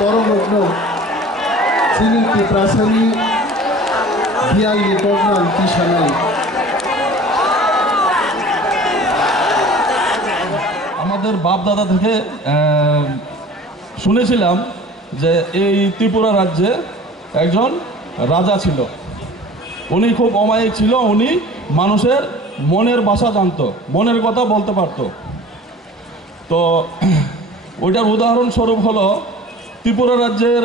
বড় sini Piprasani dia lipornal Kishanai আমাদের বাপ দাদা থেকে শুনেছিলাম যে এই ত্রিপুরা রাজ্যে একজন রাজা ছিল। উনি খুব অমায়িক ছিল, উনি মানুষের মনের ভাষা জানতো, মনের কথা বলতে পারত। তো ওইটার উদাহরণস্বরূপ হলো ত্রিপুরা রাজ্যের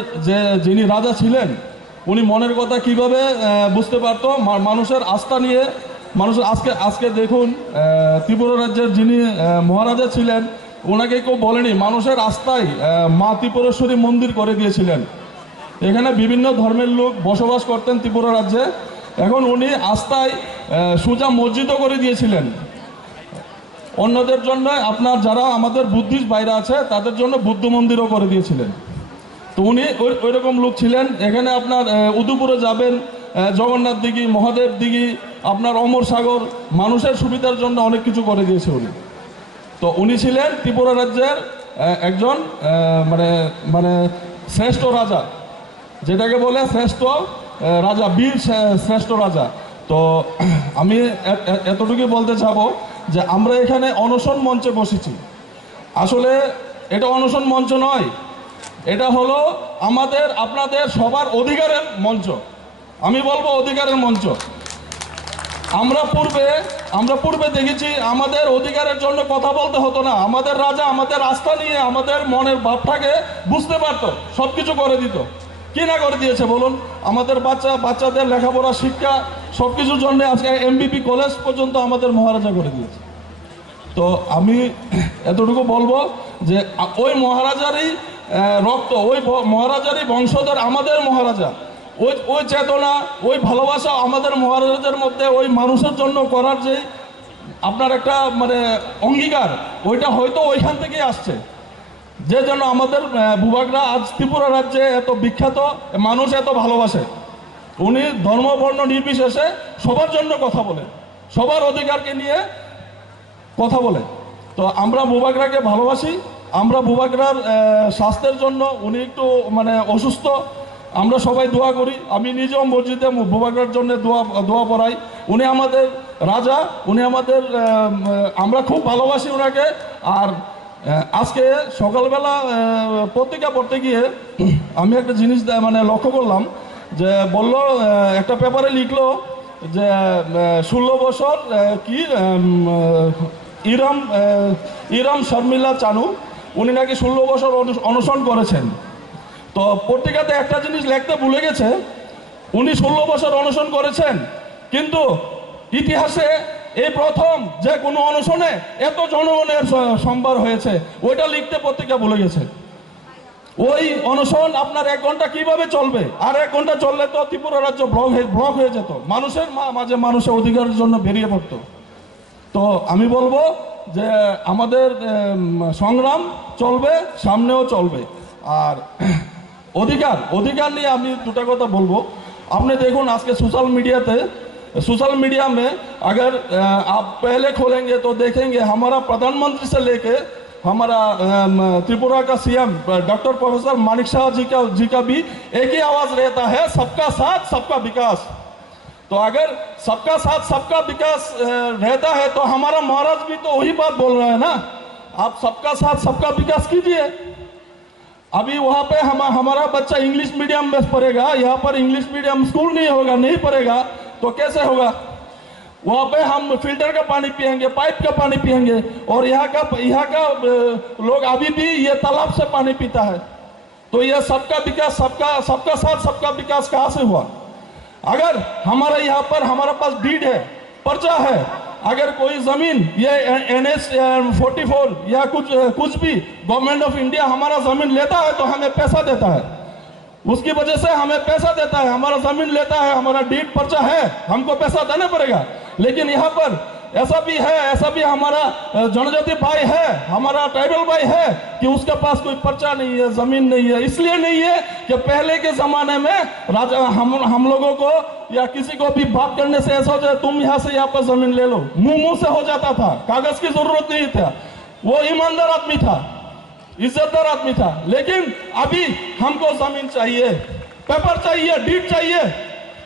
যিনি রাজা ছিলেন উনি মনের কথা কিভাবে বুঝতে পারত, মানুষের আস্থা নিয়ে মানুষের আজকে দেখুন ত্রিপুরা রাজ্যের যিনি মহারাজা ছিলেন ওনাকে কেউ বলেনি, মানুষের আস্থায় মা ত্রিপুরেশ্বরী মন্দির করে দিয়েছিলেন। এখানে বিভিন্ন ধর্মের লোক বসবাস করতেন ত্রিপুরা রাজ্যে, এখন উনি আস্থায় সোজা মসজিদও করে দিয়েছিলেন। অন্যদের জন্য আপনার যারা আমাদের বুদ্ধিস্ট বাইরে আছে তাদের জন্য বুদ্ধ মন্দিরও করে দিয়েছিলেন। তো উনি ওই রকম লোক ছিলেন। এখানে আপনার উদয়পুরে যাবেন, জগন্নাথ দিঘি, মহাদেব দিঘি, আপনার অমর সাগর, মানুষের সুবিধার জন্য অনেক কিছু করে দিয়েছে উনি। তো উনি ছিলেন ত্রিপুরা রাজ্যের একজন মানে শ্রেষ্ঠ রাজা, যেটাকে বলে শ্রেষ্ঠ রাজা, বীর শ্রেষ্ঠ রাজা। তো আমি এতটুকুই বলতে চাবো যে আমরা এখানে অনশন মঞ্চে বসেছি। আসলে এটা অনশন মঞ্চ নয়, এটা হলো আমাদের আপনাদের সবার অধিকারের মঞ্চ। আমি বলবো অধিকারের মঞ্চ। আমরা পূর্বে দেখেছি আমাদের অধিকারের জন্য কথা বলতে হতো না, আমাদের রাজা আমাদের আস্থা নিয়ে আমাদের মনের ভাবটাকে বুঝতে পারত, সব কিছু করে দিত। কি না করে দিয়েছে বলুন? আমাদের বাচ্চাদের লেখাপড়া, শিক্ষা, সব কিছুর জন্য আজকে এমবিপি কলেজ পর্যন্ত আমাদের মহারাজা করে দিয়েছে। তো আমি এতটুকু বলবো যে ওই মহারাজারই রক্ত, ওই মহারাজারই বংশধর আমাদের মহারাজা। ওই চেতনা, ওই ভালোবাসা আমাদের মহারাজাদের মধ্যে, ওই মানুষের জন্য করার যে আপনার একটা অঙ্গীকার, ওইটা হয়তো ওইখান থেকেই আসছে, যে জন্য আমাদের ভূভাগরা আজ ত্রিপুরা রাজ্যে এত বিখ্যাত, মানুষ এত ভালোবাসে। উনি ধর্ম বর্ণ নির্বিশেষে সবার জন্য কথা বলে, সবার অধিকারকে নিয়ে কথা বলে। তো আমরা ভূভাগরাকে ভালোবাসি। আমরা ভূভাগরার স্বাস্থ্যের জন্য, উনি একটু অসুস্থ, আমরা সবাই দোয়া করি। আমি নিজেও মসজিদে ভূভাগরার জন্য দোয়া পড়াই। উনি আমাদের রাজা, উনি আমাদের, আমরা খুব ভালোবাসি ওনাকে। আর আজকে সকালবেলা পত্রিকা পড়তে গিয়ে আমি একটা জিনিস লক্ষ্য করলাম, যে বলল, একটা পেপারে লিখলো যে 16 বছর কি ইরাম শর্মিলা চানু, উনি নাকি 16 বছর অনশন করেছেন। তো পত্রিকাতে একটা জিনিস লিখতে ভুলে গেছে, উনি 16 বছর অনশন করেছেন, কিন্তু ইতিহাসে এই প্রথম যে কোনো অনশনে এত জনগণের সম্ভার হয়েছে, ওইটা লিখতে পত্রিকা ভুলে গেছে। ওই অনশন আপনার 1 ঘন্টা কিভাবে চলবে? আর 1 ঘন্টা চললে তো ত্রিপুরা রাজ্য ব্লক হয়ে যেত, মানুষের মাঝে মানুষের অধিকারের জন্য বেরিয়ে পড়তো। তো আমি বলবো যে আমাদের সংগ্রাম চলবে, সামনেও চলবে। আর অধিকার নিয়ে আমি দুটা কথা বলবো। আপনি দেখুন আজকে सोशल मीडिया में अगर आप पहले खोलेंगे तो देखेंगे हमारा प्रधानमंत्री से लेके हमारा त्रिपुरा का CM doctor professor Manik Shah ji का भी एक ही आवाज़ रहता है, सबका साथ सबका विकास। तो अगर सबका साथ सबका विकास रहता है तो हमारा महाराज भी तो वही बात बोल रहा है ना, आप सबका साथ सबका विकास कीजिए। अभी वहाँ पे हमारा बच्चा इंग्लिश मीडियम में पढ़ेगा, यहाँ पर इंग्लिश मीडियम स्कूल नहीं पढ़ेगा, तो कैसे होगा? वहाँ पे हम फिल्टर का पानी पिएंगे, पाइप का पानी पिएंगे, और यहाँ का लोग अभी भी ये तालाब से पानी पीता है। तो ये सबका विकास, सबका साथ सबका विकास कहाँ से हुआ? अगर हमारे यहाँ पर हमारे पास डीड है, पर्चा है, अगर कोई जमीन ये NS 44 या कुछ भी गवर्नमेंट ऑफ इंडिया हमारा जमीन लेता है तो हमें पैसा देता है, उसकी वजह से हमें पैसा देता है, हमारा जमीन लेता है, हमारा डीड पर्चा है, हमको पैसा देना पड़ेगा। लेकिन यहाँ पर ऐसा भी हमारा जनजाति भाई है, हमारा ट्राइबल भाई है कि उसके पास कोई पर्चा नहीं है, जमीन नहीं है। इसलिए नहीं है कि पहले के जमाने में राजा हम लोगों को या किसी को भी बात करने से ऐसा हो जाए तुम यहाँ से यहाँ पर जमीन ले लो, मुंह से हो जाता था, कागज की जरूरत नहीं था, वो ईमानदार आदमी था। इज्जतदार आदमी था। लेकिन अभी हमको जमीन चाहिए, पेपर चाहिए, डीड चाहिए।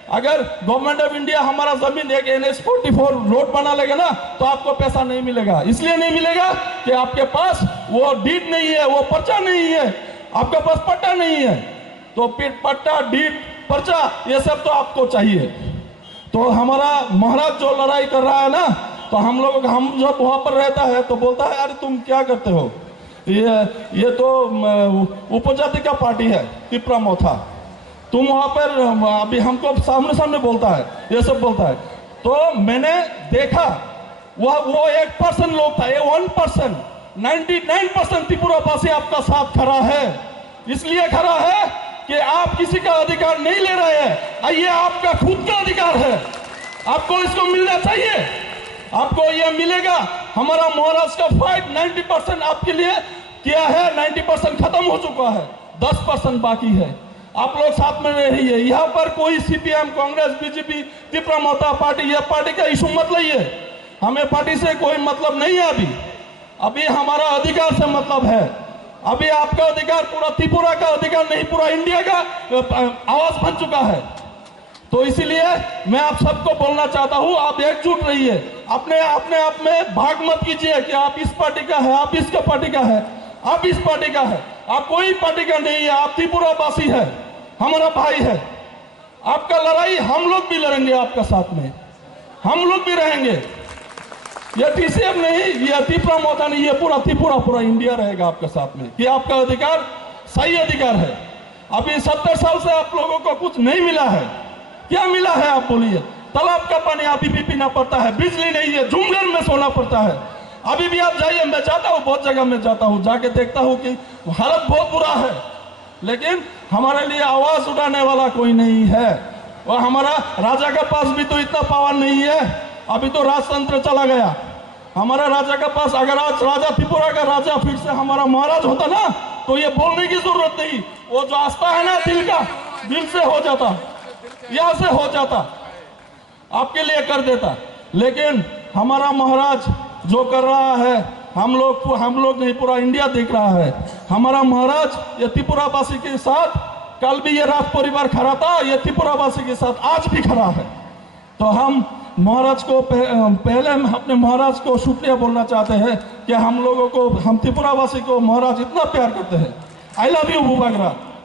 अगर गवर्नमेंट ऑफ इंडिया हमारा जमीन एक NH-44 रोड बना लेगा ना, तो आपको पैसा नहीं मिलेगा। इसलिए नहीं मिलेगा कि आपके पास वो डीड नहीं है, वो पर्चा नहीं है, आपके पास पट्टा नहीं है। तो पट्टा, डीड, पर्चा, ये सब तो आपको चाहिए। तो हमारा महाराज जो लड़ाई कर रहा है ना, तो हम जब वहां पर रहता है तो बोलता है, अरे तुम क्या करते हो, ये तो उपजाति का पार्टी है, तिपरा मोथा, तुम वहां पर, अभी हमको सामने सामने बोलता है, ये सब बोलता है। तो मैंने देखा वो 1% लोग था, ये 1%, 99% त्रिपुरावासी आपका साथ खड़ा है। इसलिए खड़ा है कि आप किसी का अधिकार नहीं ले रहे हैं, ये आपका खुद का अधिकार है, आपको इसको मिलना चाहिए, आपको ये मिलेगा। हमारा महाराष्ट्र का फाइट 90% आपके लिए किया है, 90% खत्म हो चुका है, 10% बाकी है। आप लोग साथ में रहिए। यहाँ पर कोई CPM, कांग्रेस, BJP, त्रिपुरा मोथा पार्टी, यह पार्टी का इशू मत लाइए, हमें पार्टी से कोई मतलब नहीं है। अभी हमारा अधिकार से मतलब है। अभी आपका अधिकार पूरा त्रिपुरा का अधिकार नहीं, पूरा इंडिया का आवाज बन चुका है। तो इसीलिए मैं आप सबको बोलना चाहता हूं, आप एकजुट रहिए, अपने आप में भाग मत कीजिए कि आप इस पार्टी का है, आप इसका पार्टी का है, आप इस पार्टी का है, आप कोई पार्टी का नहीं है, आप त्रिपुरावासी है, हमारा भाई है। आपका लड़ाई हम लोग भी लड़ेंगे, आपका साथ में हम लोग भी रहेंगे। ये TCM नहीं, ये त्रिपुरा मोथा नहीं, ये पूरा त्रिपुरा, पूरा इंडिया रहेगा आपके साथ में, कि आपका अधिकार सही अधिकार है। अभी 70 साल से आप लोगों को कुछ नहीं मिला है, क्या मिला है आप बोलिए? तालाब का पानी अभी भी पीना पड़ता है, बिजली नहीं है, झुमघर में सोना पड़ता है। अभी भी आप जाइए, मैं जाता हूँ, बहुत जगह में जाता हूँ, जाके देखता हूँ कि हालत बहुत बुरा है, लेकिन हमारे लिए आवाज उठाने वाला कोई नहीं है। और हमारा राजा के पास भी तो इतना पावर नहीं है, अभी तो राजतंत्र चला गया। हमारा राजा के पास, अगर आज राजा त्रिपुरा का राजा फिर से हमारा महाराज होता ना, तो ये बोलने की जरूरत नहीं, वो जो आस्था है ना दिल का, दिल से हो जाता, यहां से हो जाता, आपके लिए कर देता। लेकिन हमारा महाराज जो कर रहा है, हम लोग नहीं, पूरा इंडिया देख रहा है। हमारा महाराज ये त्रिपुरावासी के साथ, कल भी ये राज परिवार खड़ा था, ये त्रिपुरावासी के साथ आज भी खड़ा है। तो हम महाराज को पहले अपने महाराज को शुक्रिया बोलना चाहते हैं कि हम लोगों को, हम त्रिपुरावासी को महाराज इतना प्यार करते हैं। I love you भूभागराज।